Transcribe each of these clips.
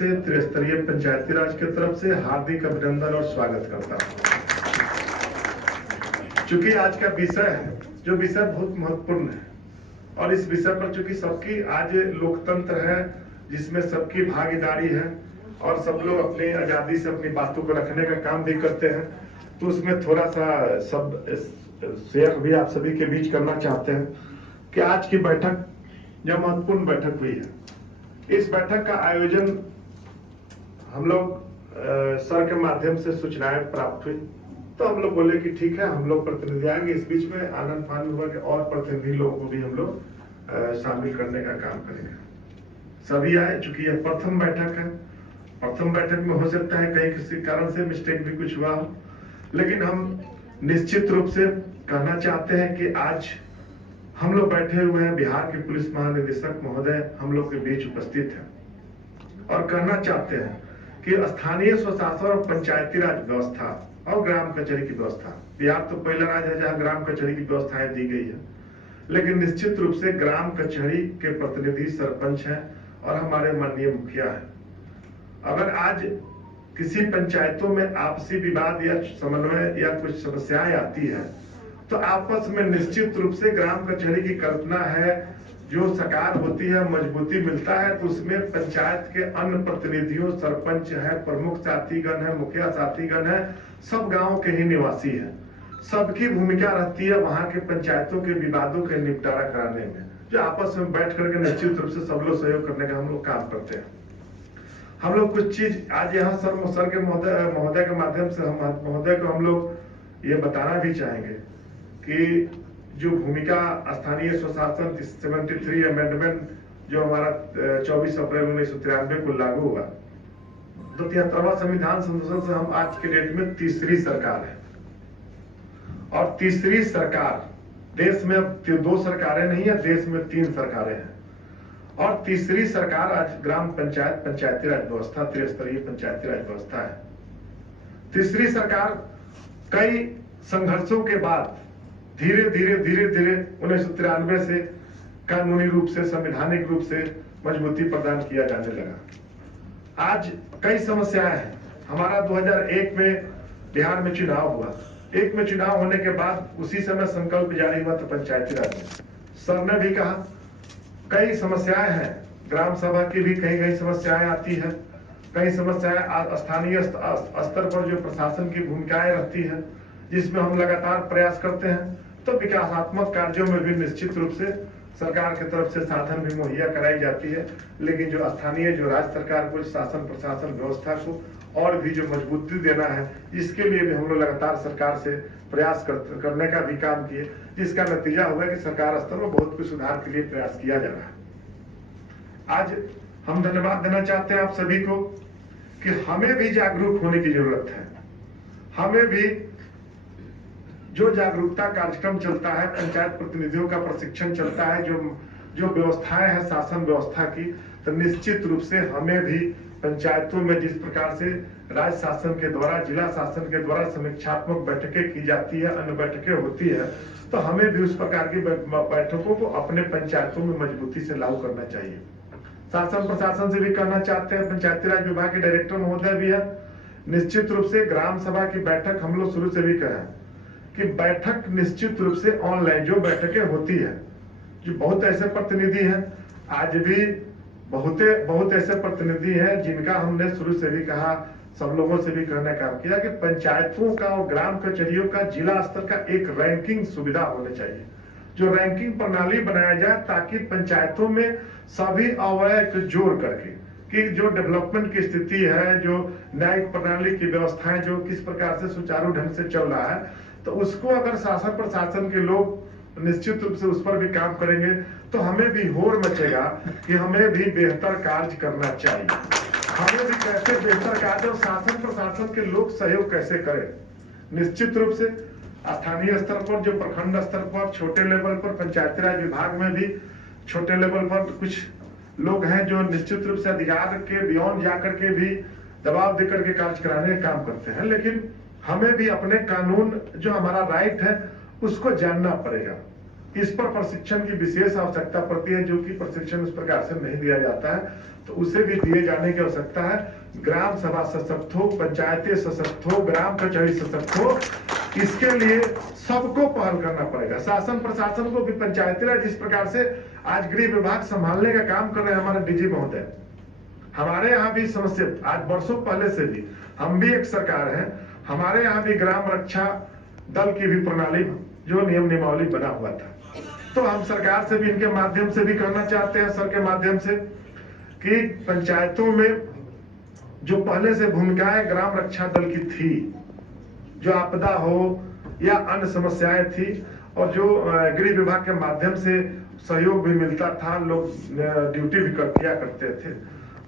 त्रिस्तरीय पंचायती राज की तरफ से हार्दिक अभिनंदन और स्वागत करता हूं। चूंकि आज का विषय है जो विषय बहुत महत्वपूर्ण है और इस विषय पर चूंकि सबकी आज लोकतंत्र है जिसमें सबकी भागीदारी है और सब लोग अपनी आजादी से अपनी बातों को रखने का काम भी करते हैं, तो उसमें थोड़ा सा सब शेयर भी आप सभी के बीच करना चाहते हैं कि आज की बैठक जो महत्वपूर्ण बैठक हुई है, इस बैठक का आयोजन हम लोग सर के माध्यम से सूचनाएं प्राप्त हुई, तो हम लोग बोले कि ठीक है, हम लोग प्रतिनिधि आएंगे। इस बीच में आनंद फानंद हुआ कि और प्रतिनिधि लोगों को भी हम लोग शामिल करने का काम करेंगे। सभी आए, चूंकि यह प्रथम बैठक है। प्रथम बैठक में हो सकता है कहीं किसी कारण से मिस्टेक भी कुछ हुआ हो, लेकिन हम निश्चित रूप से कहना चाहते हैं कि आज हम लोग बैठे हुए हैं, बिहार के पुलिस महानिदेशक महोदय हम लोग के बीच उपस्थित है और कहना चाहते हैं कि स्थानीय स्वशासन और पंचायती राज व्यवस्था और ग्राम कचहरी की व्यवस्था, बिहार तो पहला राज्य है जहां ग्राम कचहरी की व्यवस्थाएं दी गई है, लेकिन निश्चित रूप से ग्राम कचहरी के प्रतिनिधि सरपंच हैं और हमारे माननीय मुखिया हैं। अगर आज किसी पंचायतों में आपसी विवाद या समन्वय या कुछ समस्याएं आती है, तो आपस में निश्चित रूप से ग्राम कचहरी की कल्पना है, जो साकार होती है, मजबूती मिलता है, तो उसमें पंचायत के अन्य प्रतिनिधियों, सरपंच है, प्रमुख साथीगण है, मुखिया साथीगण है, सब गांव के ही निवासी है, सबकी भूमिका रहती है वहां के पंचायतों के विवादों के निपटारा कराने में, जो आपस में बैठ करके निश्चित रूप से सब लोग सहयोग करने का हम लोग काम करते हैं। हम लोग कुछ चीज आज यहाँ सर के महोदय के माध्यम से हम महोदय को हम लोग ये बताना भी चाहेंगे कि जो भूमिका स्थानीय स्वशासन 73 अमेंडमेंट जो हमारा 24 अप्रैल 1993 को लागू हुआ, तो 73वां संविधान संशोधन से हम आज के डेट में तीसरी सरकार है और तीसरी सरकार, देश में अब 2 सरकारें नहीं है, देश में 3 सरकारें हैं और तीसरी सरकार आज ग्राम पंचायत पंचायती राज व्यवस्था, त्रिस्तरीय पंचायती राज व्यवस्था है। तीसरी सरकार कई संघर्षों के बाद धीरे धीरे 1993 से कानूनी रूप से, संवैधानिक रूप से मजबूती प्रदान किया जाने लगा। आज कई समस्याएं हैं। हमारा 2001 में बिहार में चुनाव हुआ, एक में चुनाव होने के बाद उसी समय संकल्प जारी हुआ था पंचायती राज में। सर ने भी कहा कई समस्याएं हैं, ग्राम सभा की भी कई समस्याएं आती है, कई समस्याएं स्थानीय स्तर पर जो प्रशासन की भूमिकाएं रहती है, जिसमें हम लगातार प्रयास करते हैं। तो विकासात्मक कार्यों में भी निश्चित रूप से सरकार की तरफ से साधन भी मुहैया कराई जाती है, लेकिन जो स्थानीय जो राज्य सरकार को शासन प्रशासन व्यवस्था को और भी जो मजबूती देना है, इसके लिए भी हम लोग लगातार सरकार से प्रयास करने का भी काम किए, जिसका नतीजा हुआ कि सरकार स्तर पर बहुत कुछ सुधार के लिए प्रयास किया जा रहा है। आज हम धन्यवाद देना चाहते हैं आप सभी को कि हमें भी जागरूक होने की जरूरत है। हमें भी जो जागरूकता कार्यक्रम चलता है, पंचायत प्रतिनिधियों का प्रशिक्षण चलता है, जो व्यवस्थाएं हैं शासन व्यवस्था की, तो निश्चित रूप से हमें भी पंचायतों में जिस प्रकार से राज्य शासन के द्वारा, जिला शासन के द्वारा समीक्षात्मक बैठकें की जाती है, अन्य बैठकें होती है, तो हमें भी उस प्रकार की बैठकों को अपने पंचायतों में मजबूती से लागू करना चाहिए। शासन प्रशासन से भी कहना चाहते हैं, पंचायती राज विभाग के डायरेक्टर महोदय भी है, निश्चित रूप से ग्राम सभा की बैठक हम लोग शुरू से भी करें कि बैठक निश्चित रूप से ऑनलाइन जो बैठकें होती है, जो बहुत ऐसे प्रतिनिधि हैं, आज भी बहुत ऐसे प्रतिनिधि हैं जिनका हमने शुरू से भी कहा, सब लोगों से भी कहने का काम किया कि पंचायतों का और ग्राम कचहरियों का जिला स्तर का एक रैंकिंग सुविधा होनी चाहिए, जो रैंकिंग प्रणाली बनाया जाए, ताकि पंचायतों में सभी अवयव को जोड़ करके कि जो डेवलपमेंट की स्थिति है, जो न्यायिक प्रणाली की व्यवस्थाएं जो किस प्रकार से सुचारू ढंग से चल रहा है, तो उसको अगर शासन प्रशासन के लोग निश्चित रूप से उस पर भी काम करेंगे, तो हमें भी होड़ मचेगा कि हमें भी बेहतर कार्य करना चाहिए। हमें भी कैसे बेहतर कार्य और शासन प्रशासन के लोग सहयोग कैसे करें। निश्चित रूप से स्थानीय स्तर पर, जो प्रखंड स्तर पर, छोटे लेवल पर, पंचायती राज विभाग में भी छोटे लेवल पर कुछ लोग हैं जो निश्चित रूप से अधिकार के बियॉन्ड जाकर के भी दबाव देकर के कार्य कराने का काम करते हैं, लेकिन हमें भी अपने कानून जो हमारा राइट है उसको जानना पड़ेगा। इस पर प्रशिक्षण की विशेष आवश्यकता पड़ती है, जो कि प्रशिक्षण इस प्रकार से नहीं दिया जाता है, तो उसे भी दिए जाने की आवश्यकता है। ग्राम सभा सशक्त हो, पंचायतें सशक्त हो, ग्राम कचहरी सशक्त हो, इसके लिए सबको पहल करना पड़ेगा। शासन प्रशासन को भी, पंचायती जिस प्रकार से आज गृह विभाग संभालने का काम कर रहे हैं हमारे डीजी महोदय, हमारे यहाँ भी समस्या आज वर्षों पहले से भी, हम भी एक सरकार है, हमारे यहाँ भी ग्राम रक्षा दल की भी प्रणाली जो नियम नियमावली बना हुआ था, तो हम सरकार से भी, इनके माध्यम से भी करना चाहते हैं, सर के माध्यम से, कि पंचायतों में जो पहले से भूमिकाएं ग्राम रक्षा दल की थी, जो आपदा हो या अन्य समस्याएं थी, और जो गृह विभाग के माध्यम से सहयोग भी मिलता था, लोग ड्यूटी भी किया करते थे,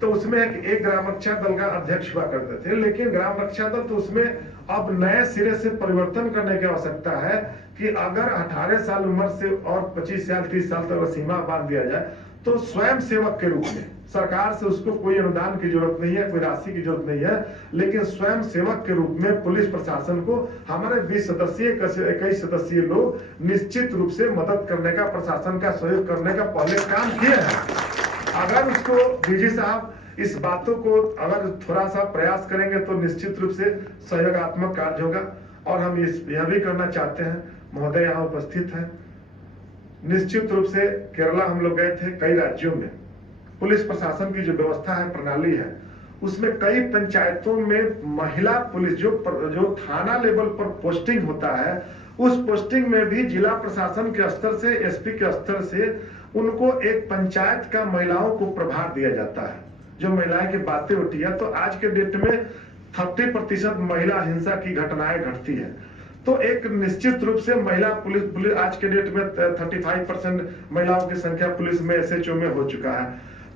तो उसमें एक ग्राम रक्षा दल का अध्यक्ष हुआ करते थे। लेकिन ग्राम रक्षा दल तो उसमें अब नए सिरे से परिवर्तन करने की आवश्यकता है कि अगर 18 साल उम्र से और 25 साल 30 साल तक सीमा बांध दिया जाए, तो स्वयं सेवक के रूप में, सरकार से उसको कोई अनुदान की जरूरत नहीं है, कोई राशि की जरूरत नहीं है, लेकिन स्वयं सेवक के रूप में पुलिस प्रशासन को हमारे 20 सदस्यीय 21 सदस्यीय लोग निश्चित रूप से मदद करने का, प्रशासन का सहयोग करने का पहले काम किए हैं। अगर उसको डीजी साहब इस बातों को अगर थोड़ा सा प्रयास करेंगे तो निश्चित रूप से सहयोगात्मक कार्य होगा। और हम यह भी करना चाहते हैं, महोदय यहाँ उपस्थित हैं, निश्चित रूप से केरला हम लोग गए थे, कई राज्यों में पुलिस प्रशासन की जो व्यवस्था है, प्रणाली है, उसमें कई पंचायतों में महिला पुलिस जो थाना लेवल पर पोस्टिंग होता है, उस पोस्टिंग में भी जिला प्रशासन के स्तर से, एसपी के स्तर से उनको एक पंचायत का महिलाओं को प्रभार दिया जाता है। जो महिलाएं की बातें उठी है, तो आज के डेट में 30% महिला हिंसा की घटनाएं घटती है, तो एक निश्चित रूप से महिला पुलिस आज के डेट में 35% महिलाओं की संख्या पुलिस में, एसएचओ में हो चुका है,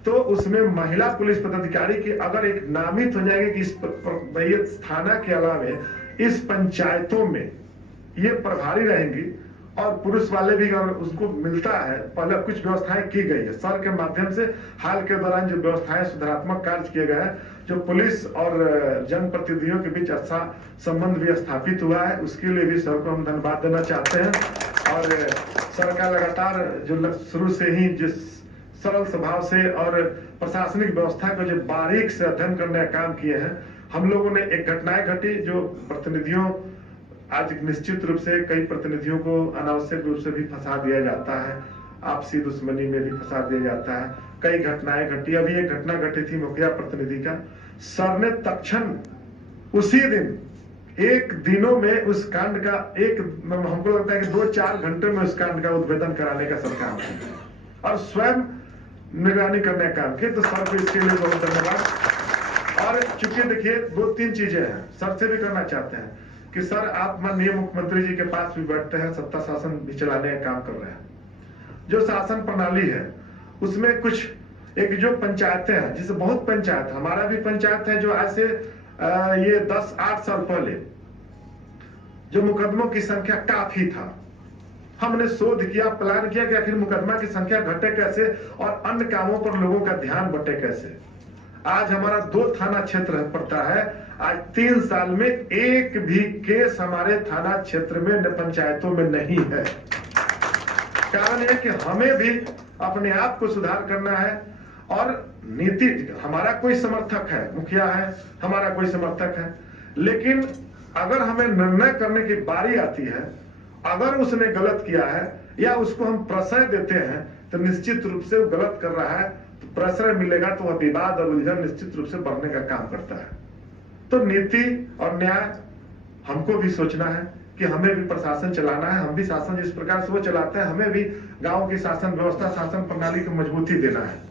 तो उसमें महिला पुलिस पदाधिकारी की अगर एक नामित हो जाएगी कि इस थाना के अलावा इस पंचायतों में ये प्रभारी रहेंगी, और पुरुष वाले भी अगर उसको मिलता है, पहले कुछ व्यवस्थाएं की गई है सर के माध्यम से, हाल के दौरान जो व्यवस्थाएं सुधारात्मक कार्य किए गए हैं, जो पुलिस और जनप्रतिनिधियों के बीच अच्छा संबंध भी स्थापित हुआ है, उसके लिए भी सर को हम धन्यवाद देना चाहते हैं। और सर का लगातार जो शुरू से ही जिस सरल स्वभाव से और प्रशासनिक व्यवस्था को जो बारीक से अध्ययन करने का काम किए हैं, हम लोगों ने एक घटनाएं घटी जो प्रतिनिधियों, आज निश्चित रूप से कई प्रतिनिधियों को अनावश्यक रूप से भी फंसा दिया जाता है, आपसी दुश्मनी में भी फंसा दिया जाता है, कई घटनाएं घटी। अभी एक घटना घटी थी मुखिया प्रतिनिधि का, सर ने तत्क्षण उसी दिन, एक दिनों में उस कांड का हमको लगता है कि 2-4 घंटे में उस कांड का उद्भेदन कराने का सरकार और स्वयं निगरानी करने का काम किया, तो सर को इसके लिए बहुत धन्यवाद। और चूंकि देखिए 2-3 चीजें हैं, सर से भी करना चाहते हैं कि सर आप माननीय मुख्यमंत्री जी के पास भी बैठते हैं, सत्ता शासन भी चलाने का काम कर रहे हैं, जो शासन प्रणाली है उसमें कुछ एक जो पंचायतें हैं, जिसे बहुत पंचायत, हमारा भी पंचायत है जो आज से ये 10-8 साल पहले जो मुकदमों की संख्या काफी था, हमने शोध किया, प्लान किया कि आखिर मुकदमा की संख्या घटे कैसे और अन्य कामों पर लोगों का ध्यान बटे कैसे। आज हमारा 2 थाना क्षेत्र पड़ता है, आज 3 साल में एक भी केस हमारे थाना क्षेत्र में पंचायतों में नहीं है। कारण यह कि हमें भी अपने आप को सुधार करना है, और नीति, हमारा कोई समर्थक है, मुखिया है, हमारा कोई समर्थक है, लेकिन अगर हमें निर्णय करने की बारी आती है, अगर उसने गलत किया है या उसको हम प्रश्रय देते हैं, तो निश्चित रूप से वो गलत कर रहा है, तो प्रश्रय मिलेगा तो वह विवाद और उलझन निश्चित रूप से बढ़ने का काम करता है। तो नीति और न्याय हमको भी सोचना है कि हमें भी प्रशासन चलाना है, हम भी शासन जिस प्रकार से वो चलाते हैं, हमें भी गांव की शासन व्यवस्था, शासन प्रणाली को मजबूती देना है,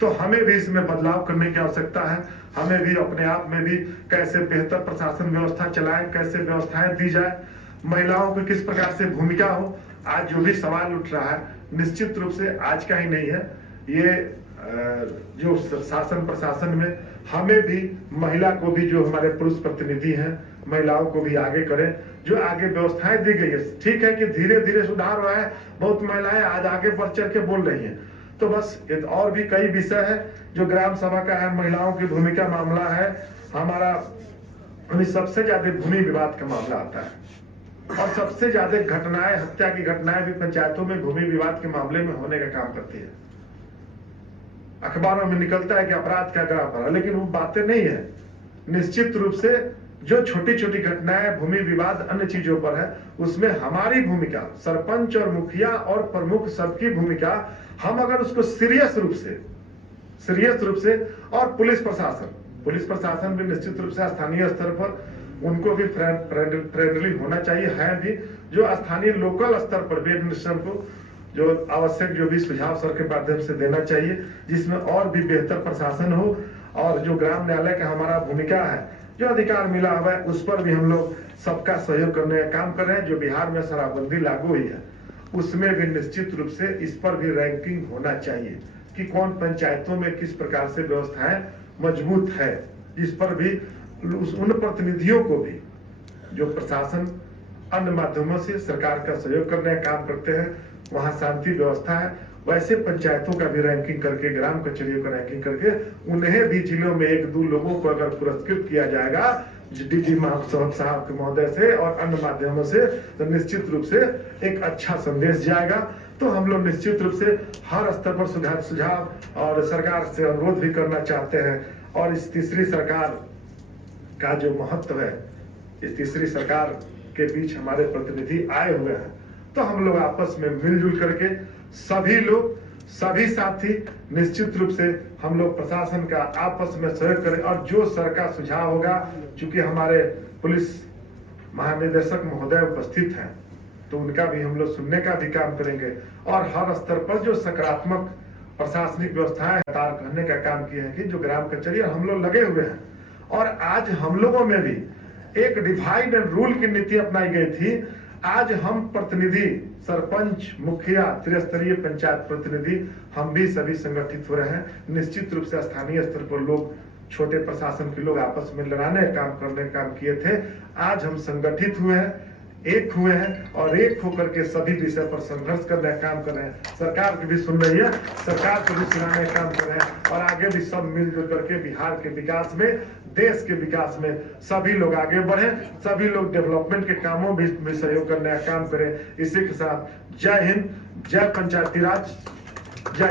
तो हमें भी इसमें बदलाव करने की आवश्यकता है। हमें भी अपने आप में भी कैसे बेहतर प्रशासन व्यवस्था चलाएं, कैसे व्यवस्थाएं दी जाए, महिलाओं की किस प्रकार से भूमिका हो। आज जो भी सवाल उठ रहा है निश्चित रूप से आज का ही नहीं है, ये जो शासन प्रशासन में हमें भी, महिला को भी, जो हमारे पुरुष प्रतिनिधि हैं, महिलाओं को भी आगे करें, जो आगे व्यवस्थाएं दी गई है। ठीक है कि धीरे धीरे सुधार हुआ है, बहुत महिलाएं आज आगे बढ़ चढ़ के बोल रही हैं, तो बस और भी कई विषय है जो ग्राम सभा का है, महिलाओं की भूमिका मामला है हमारा, सबसे ज्यादा भूमि विवाद का मामला आता है। और सबसे ज्यादा घटनाएं, हत्या की घटनाएं भी पंचायतों में भूमि विवाद के मामले में होने का काम करती है। अखबारों में निकलता है कि अपराध का ग्राफ है, लेकिन वो बातें नहीं है। निश्चित रूप से जो छोटी छोटी घटनाएं भूमि विवाद अन्य चीजों पर है, उसमें हमारी भूमिका, सरपंच और मुखिया और प्रमुख सबकी भूमिका, हम अगर उसको सीरियस रूप से और पुलिस प्रशासन भी निश्चित रूप से स्थानीय स्तर पर उनको भी फ्रेंडली होना चाहिए, है भी, जो स्थानीय लोकल स्तर पर भी एडमिनिस्ट्रेशन को जो आवश्यक जो भी सुझाव सर के माध्यम से देना चाहिए, जिसमें और भी बेहतर प्रशासन हो। और जो ग्राम न्यायालय का हमारा भूमिका है, जो अधिकार मिला हुआ है, उस पर भी हम लोग सबका सहयोग करने का काम कर रहे हैं। जो बिहार में शराबबंदी लागू हुई है, उसमें भी निश्चित रूप से इस पर भी रैंकिंग होना चाहिए कि कौन पंचायतों में किस प्रकार से व्यवस्थाएं मजबूत है। इस पर भी उन प्रतिनिधियों को भी जो प्रशासन अन्य माध्यमों से सरकार का सहयोग करने का काम करते हैं, वहां शांति व्यवस्था है, वैसे पंचायतों का भी रैंकिंग करके, ग्राम कचहरियों का रैंकिंग करके, उन्हें भी जिलों में 1-2 लोगों को अगर पुरस्कृत किया जाएगा डीजी साहब के महोदय से और अन्य माध्यमों से, तो निश्चित रूप से एक अच्छा संदेश जाएगा। तो हम लोग निश्चित रूप से हर स्तर पर सुझाव और सरकार से अनुरोध भी करना चाहते हैं। और इस तीसरी सरकार का जो महत्व है, इस तीसरी सरकार के बीच हमारे प्रतिनिधि आए हुए हैं, तो हम लोग आपस में मिलजुल करके सभी लोग, सभी साथी निश्चित रूप से हम लोग प्रशासन का आपस में सहयोग करें। और जो सर का सुझाव होगा, चूंकि हमारे पुलिस महानिदेशक महोदय उपस्थित हैं, तो उनका भी हम लोग सुनने का भी काम करेंगे। और हर स्तर पर जो सकारात्मक प्रशासनिक व्यवस्थाएं करने का काम किए हैं कि जो ग्राम कचहरी हम लोग लगे हुए हैं। और आज हम लोगों में भी एक डिवाइड एंड रूल की नीति अपनाई गई थी। आज हम प्रतिनिधि, सरपंच, मुखिया, त्रिस्तरीय पंचायत प्रतिनिधि, हम भी सभी संगठित हो रहे हैं। निश्चित रूप से स्थानीय स्तर पर लोग, छोटे प्रशासन के लोग आपस में लड़ाने काम करने काम किए थे। आज हम संगठित हुए हैं, एक हुए हैं और एक होकर के सभी विषय पर संघर्ष करने का काम कर रहे हैं। सरकार की भी सुन रही है, सरकार को भी सुनाने का काम कर रहे हैं। और आगे भी सब मिलजुल करके बिहार के विकास में, देश के विकास में सभी लोग आगे बढ़े, सभी लोग डेवलपमेंट के कामों में सहयोग करने का काम करें। इसी के साथ जय हिंद, जय पंचायती राज, जय